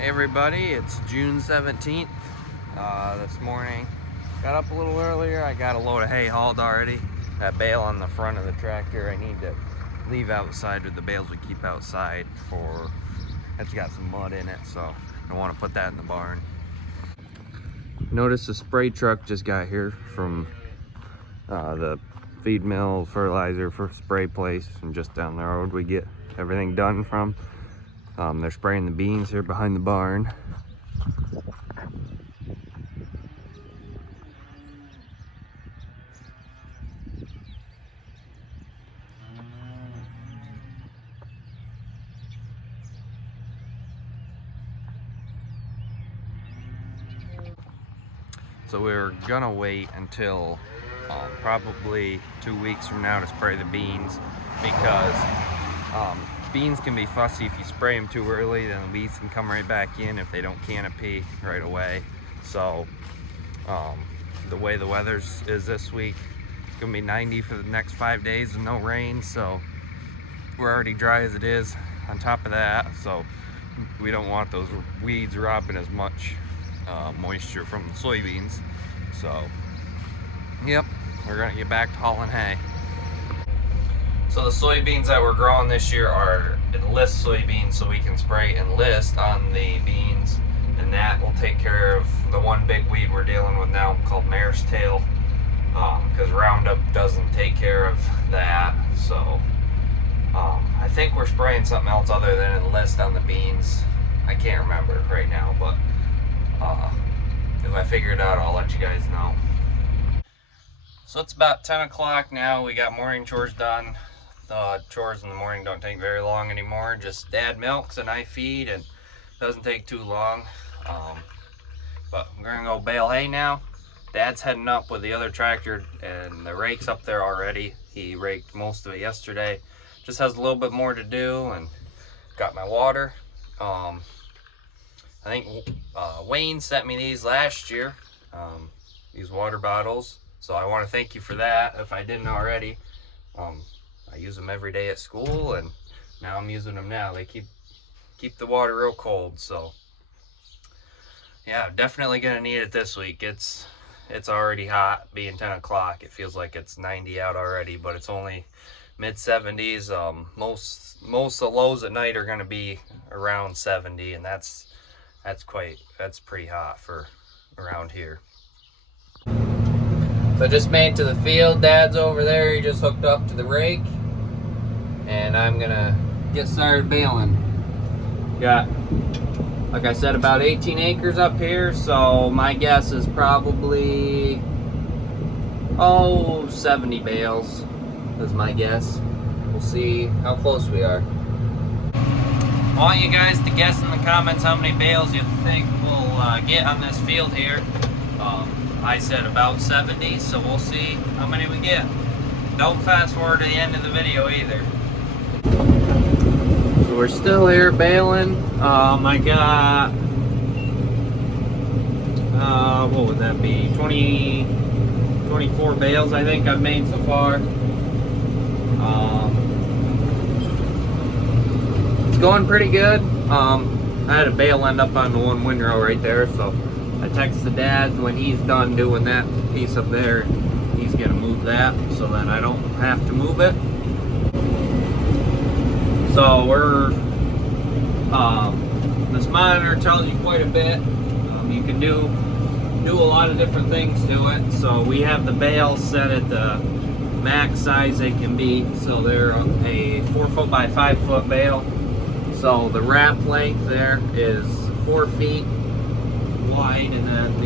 Hey everybody, it's June 17th. This morning, got up a little earlier. I got a load of hay hauled already. That bale on the front of the tractor I need to leave outside, with the bales we keep outside for, it's got some mud in it, so I want to put that in the barn. Notice the spray truck just got here from the feed mill, fertilizer for spray place, and just down the road we get everything done from. They're spraying the beans here behind the barn. So we're gonna wait until probably 2 weeks from now to spray the beans, because beans can be fussy. If you spray them too early, then the weeds can come right back in if they don't canopy right away. So the way the weather is this week, it's gonna be 90 for the next 5 days and no rain, so we're already dry as it is on top of that, so we don't want those weeds robbing as much moisture from the soybeans. So yep, we're gonna get back to hauling hay. So the soybeans that we're growing this year are enlist soybeans, so we can spray enlist on the beans, and that will take care of the one big weed we're dealing with now called mare's tail, because Roundup doesn't take care of that. So I think we're spraying something else other than enlist on the beans. I can't remember right now, but if I figure it out, I'll let you guys know. So it's about 10 o'clock now. We got morning chores done. Chores in the morning don't take very long anymore. Just Dad milks and I feed, and doesn't take too long. But I'm gonna go bale hay now. Dad's heading up with the other tractor, and the rake's up there already. He raked most of it yesterday. Just has a little bit more to do, and got my water. I think Wayne sent me these last year, these water bottles. So I want to thank you for that, if I didn't already. I use them every day at school, and now I'm using them now. They keep the water real cold, so yeah, definitely gonna need it this week. It's already hot, being 10 o'clock. It feels like it's 90 out already, but it's only mid-70s. Most of the lows at night are gonna be around 70, and that's pretty hot for around here. So I just made it to the field. Dad's over there. He just hooked up to the rake, and I'm gonna get started baling. Got, like I said, about 18 acres up here, so my guess is probably 70 bales is my guess. We'll see how close we are. I want you guys to guess in the comments how many bales you think we'll get on this field here. I said about 70, so we'll see how many we get. Don't fast forward to the end of the video either. So we're still here baling. I got, what would that be? 24 bales I think I've made so far. It's going pretty good. I had a bale end up on the one windrow right there, so I texted Dad when he's done doing that piece up there, he's gonna move that so then I don't have to move it. So we're, this monitor tells you quite a bit. You can do a lot of different things to it. So we have the bales set at the max size they can be. So they're a 4 foot by 5 foot bale. So the wrap length there is 4 feet wide, and then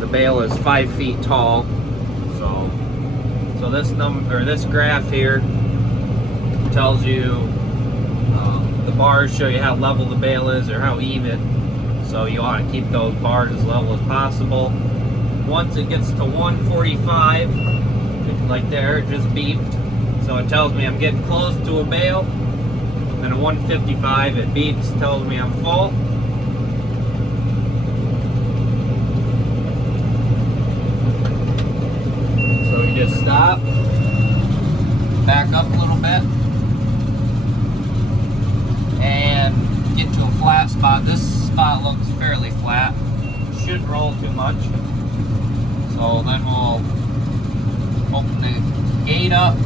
the bale is 5 feet tall. So this graph here tells you, the bars show you how level the bale is or how even. So you want to keep those bars as level as possible. Once it gets to 145, like there, it just beeped. So it tells me I'm getting close to a bale. Then at 155, it beeps, tells me I'm full. So you just stop, back up a little bit, and get to a flat flat spot. This spot looks fairly flat. Shouldn't roll too much. So then we'll open the gate up.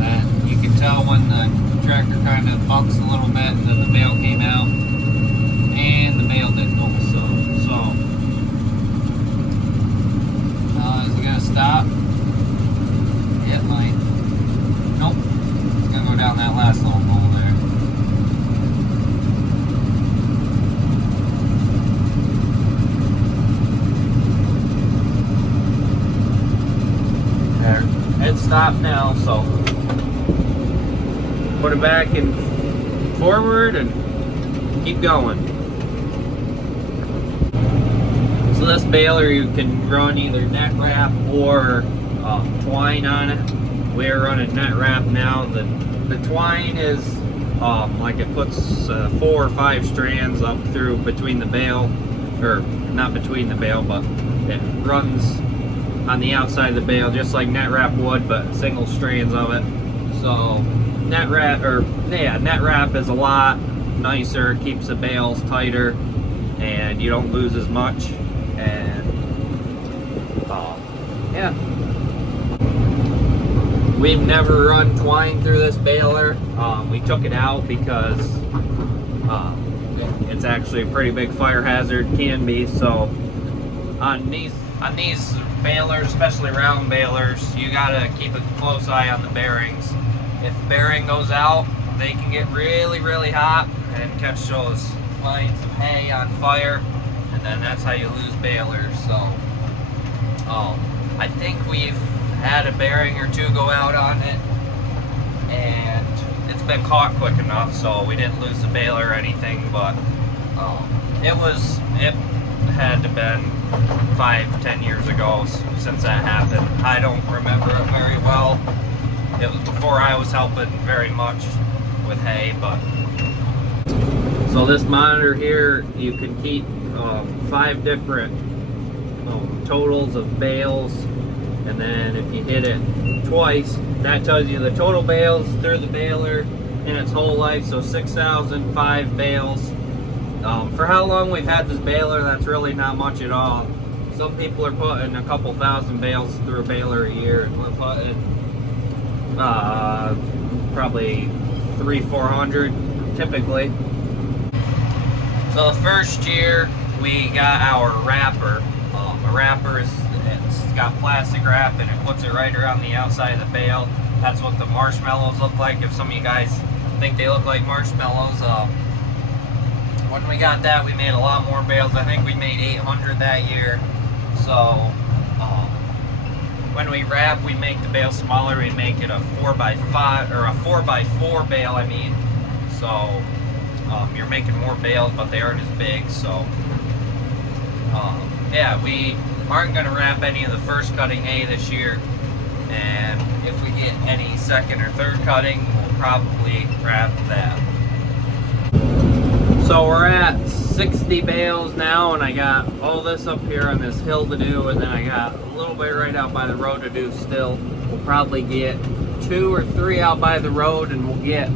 And you can tell when the tractor kind of bucks a little bit, and then the bale came out. And the bale didn't also. So, is it gonna stop? It might. Nope. It's gonna go down that last little hole there. There. It stopped now, so put it back and forward and keep going. So this baler, you can run either net wrap or twine on it. We're running net wrap now. The twine is like it puts 4 or 5 strands up through between the bale, or not between the bale, but it runs on the outside of the bale just like net wrap would, but single strands of it. So net wrap is a lot nicer, keeps the bales tighter, and you don't lose as much. And yeah, we've never run twine through this baler. We took it out because it's actually a pretty big fire hazard, can be. So on these balers, especially round balers, you gotta keep a close eye on the bearings. If the bearing goes out, they can get really, really hot and catch those lines of hay on fire, and then that's how you lose balers. So I think we've had a bearing or two go out on it, and it's been caught quick enough, so we didn't lose the baler or anything. But it had to been 5-10 years ago since that happened. I don't remember it very well. It was before I was helping very much with hay. But so this monitor here, you can keep 5 different totals of bales, and then if you hit it twice, that tells you the total bales through the baler in its whole life. So 6,005 bales. For how long we've had this baler, that's really not much at all. Some people are putting a couple thousand bales through a baler a year, and we're putting probably 300-400 typically. So the first year we got our wrapper. A wrapper it's got plastic wrap, and it puts it right around the outside of the bale. That's what the marshmallows look like. If some of you guys think they look like marshmallows, when we got that, we made a lot more bales. I think we made 800 that year. So when we wrap, we make the bale smaller. We make it a 4x5 or a 4x4 bale, I mean. So you're making more bales, but they aren't as big. So yeah, we aren't going to wrap any of the first cutting hay this year, and if we get any second or third cutting, we'll probably wrap that. So we're at 60 bales now, and I got all this up here on this hill to do, and then I got a little bit right out by the road to do still. We'll probably get 2 or 3 out by the road, and we'll get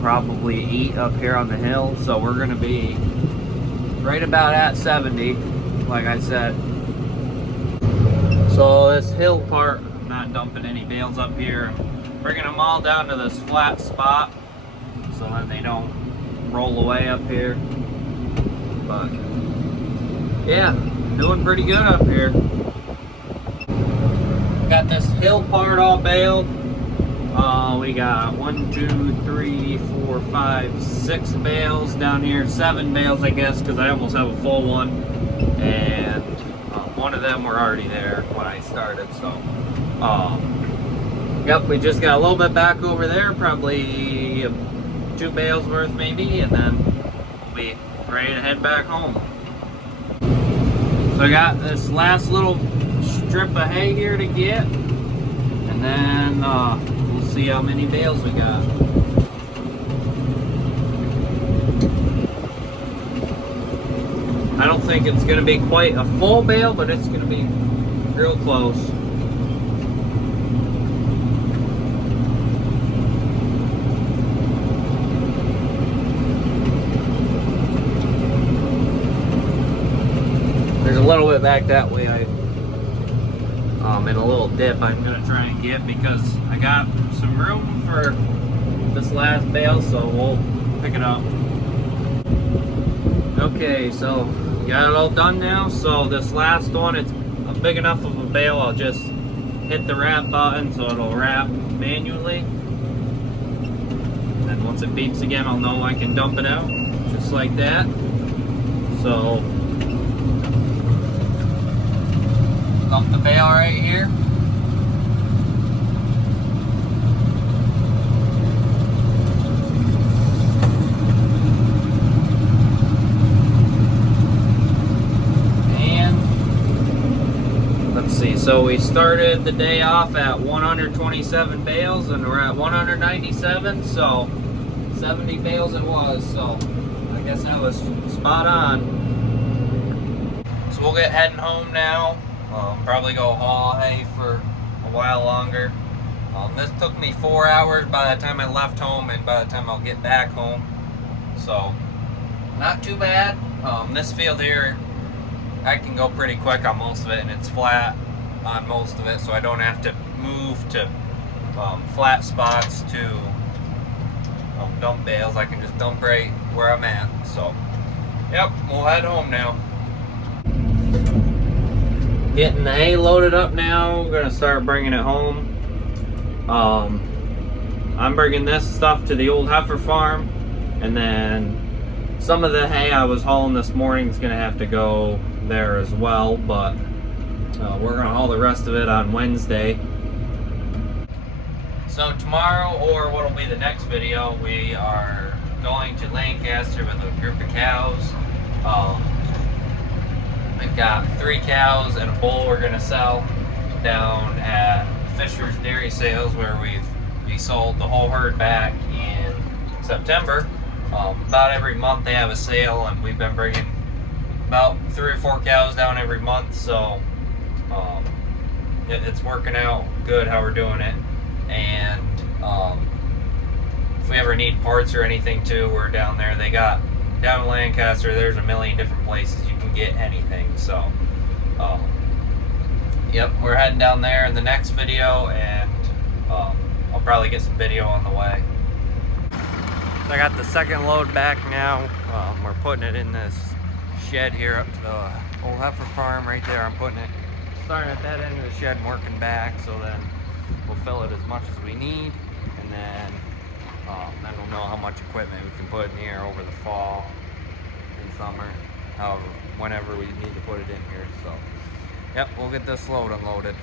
probably 8 up here on the hill. So we're going to be right about at 70, like I said. So this hill part, I'm not dumping any bales up here. I'm bringing them all down to this flat spot so then they don't roll away up here. But yeah, doing pretty good up here. Got this hill part all baled. We got 1, 2, 3, 4, 5, 6 bales down here. 7 bales, I guess, because I almost have a full one. And one of them were already there when I started. So, yep, we just got a little bit back over there, probably 2 bales worth maybe, and then we'll be ready to head back home. So I got this last little strip of hay here to get, and then we'll see how many bales we got. I don't think it's going to be quite a full bale, but it's going to be real close. little bit back that way, in a little dip I'm gonna try and get, because I got some room for this last bale, so we'll pick it up. Okay, so got it all done now. So this last one, it's a big enough of a bale, I'll just hit the wrap button so it'll wrap manually. And then once it beeps again, I'll know I can dump it out, just like that. So dump the bale right here. So we started the day off at 127 bales and we're at 197, so 70 bales it was, so I guess that was spot on. So we'll get heading home now, probably go haul hay for a while longer. This took me 4 hours by the time I left home and by the time I'll get back home, so not too bad. This field here, I can go pretty quick on most of it, and it's flat on most of it, so I don't have to move to flat spots to dump bales. I can just dump right where I'm at. So yep, we'll head home now. Getting the hay loaded up now. We're gonna start bringing it home. I'm bringing this stuff to the old heifer farm, and then some of the hay I was hauling this morning is gonna have to go there as well, but we're gonna haul the rest of it on Wednesday. So tomorrow, or what'll be the next video, we are going to Lancaster with a group of cows. We've got 3 cows and a bull we're gonna sell down at Fisher's Dairy Sales, where we sold the whole herd back in September. About every month they have a sale, and we've been bringing about 3 or 4 cows down every month, so it's working out good how we're doing it. And if we ever need parts or anything too, we're down there. They got down in Lancaster, there's a million different places you can get anything. So yep, we're heading down there in the next video, and I'll probably get some video on the way. So I got the second load back now. We're putting it in this shed here up to the old heifer farm right there. I'm putting it, starting at that end of the shed and working back, so then we'll fill it as much as we need, and then we'll know how much equipment we can put in here over the fall and summer, however, whenever we need to put it in here. So yep, we'll get this load unloaded.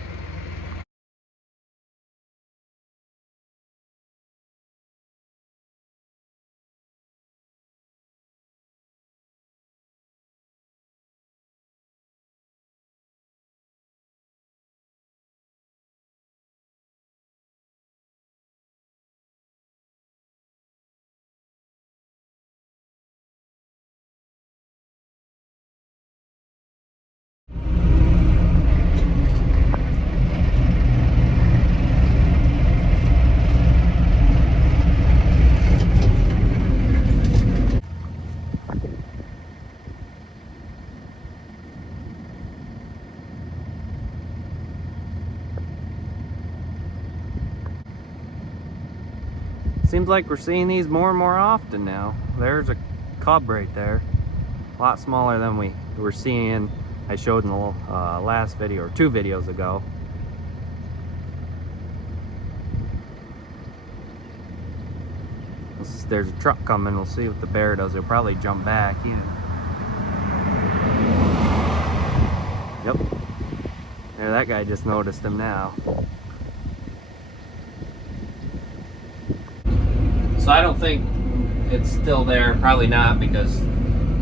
Seems like we're seeing these more and more often now. There's a cub right there, a lot smaller than we were seeing. I showed in the last video, or 2 videos ago. There's a truck coming. We'll see what the bear does. He'll probably jump back in. Yep. There, that guy just noticed him now. So I don't think it's still there, probably not, because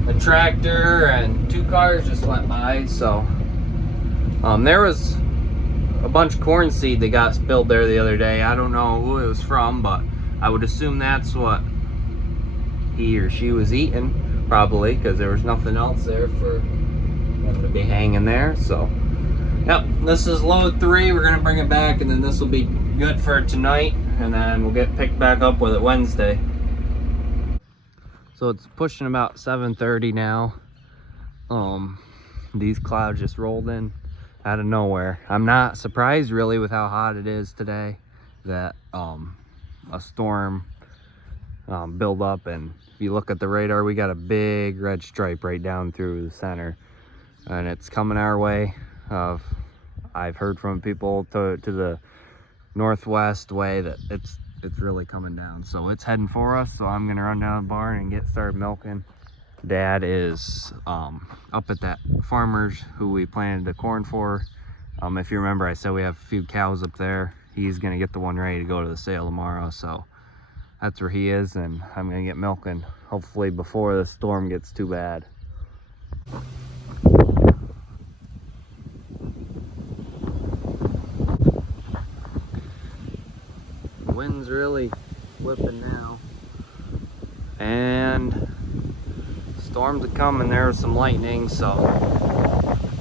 the tractor and 2 cars just went by. So there was a bunch of corn seed that got spilled there the other day. I don't know who it was from, but I would assume that's what he or she was eating, probably, because there was nothing else there for them to be hanging there. So yep, this is load 3. We're gonna bring it back, and then this will be good for tonight, and then we'll get picked back up with it Wednesday. So it's pushing about 7:30 now. these clouds just rolled in out of nowhere. I'm not surprised really with how hot it is today that a storm build up. And if you look at the radar, we got a big red stripe right down through the center, and it's coming our way. I've heard from people to the northwest way that it's really coming down, so it's heading for us. So I'm gonna run down the barn and get started milking. Dad is up at that farmer's who we planted the corn for. If you remember, I said we have a few cows up there. He's gonna get the one ready to go to the sale tomorrow, so that's where he is, and I'm gonna get milking hopefully before the storm gets too bad. The wind's really whipping now, and storms are coming. There's some lightning, so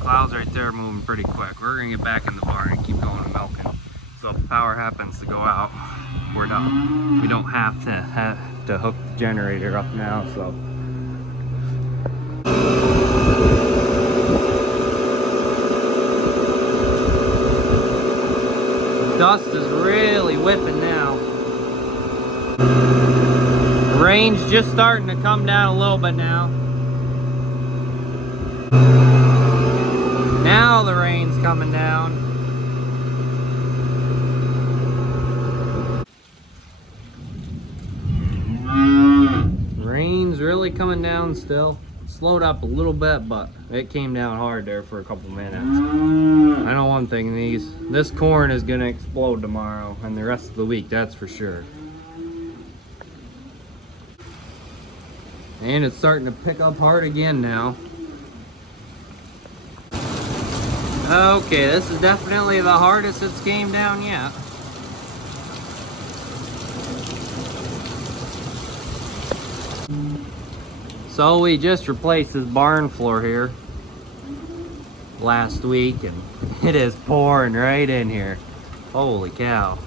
clouds right there moving pretty quick. We're gonna get back in the barn and keep going to milking. So if the power happens to go out, we're done. We don't have to hook the generator up now, so. The dust is really whipping now. The rain's just starting to come down a little bit now. Now the rain's coming down. Rain's really coming down still. Slowed up a little bit, but it came down hard there for a couple minutes. I know one thing, this corn is gonna explode tomorrow and the rest of the week, that's for sure. And it's starting to pick up hard again now. Okay, this is definitely the hardest it's came down yet. So we just replaced this barn floor here last week, and it is pouring right in here. Holy cow.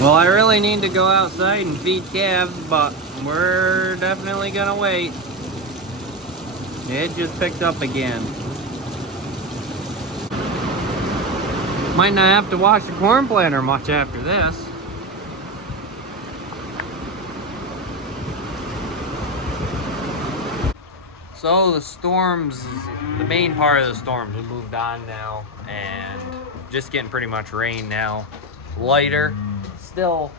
Well, I really need to go outside and feed calves, but we're definitely gonna wait. It just picked up again. Might not have to wash the corn planter much after this. So the main part of the storms, we moved on now, and just getting pretty much rain now. Lighter, still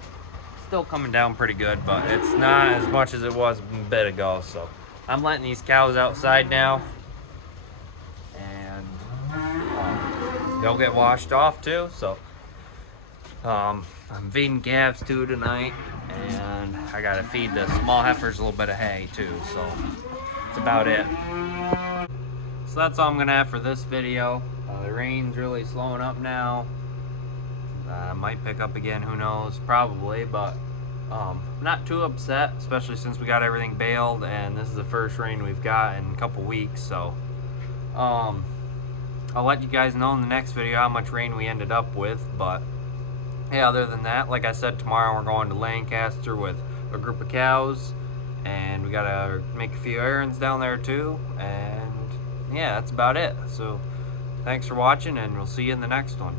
coming down pretty good, but it's not as much as it was a bit ago. So I'm letting these cows outside now, and they'll get washed off too. So I'm feeding calves too tonight, and I gotta feed the small heifers a little bit of hay too. So that's about it. So that's all I'm gonna have for this video. The rain's really slowing up now. Might pick up again, who knows, probably, but not too upset, especially since we got everything baled and this is the first rain we've got in a couple weeks. So I'll let you guys know in the next video how much rain we ended up with. But yeah, other than that, like I said, tomorrow we're going to Lancaster with a group of cows, and we gotta make a few errands down there too. And yeah, that's about it. So thanks for watching, and we'll see you in the next one.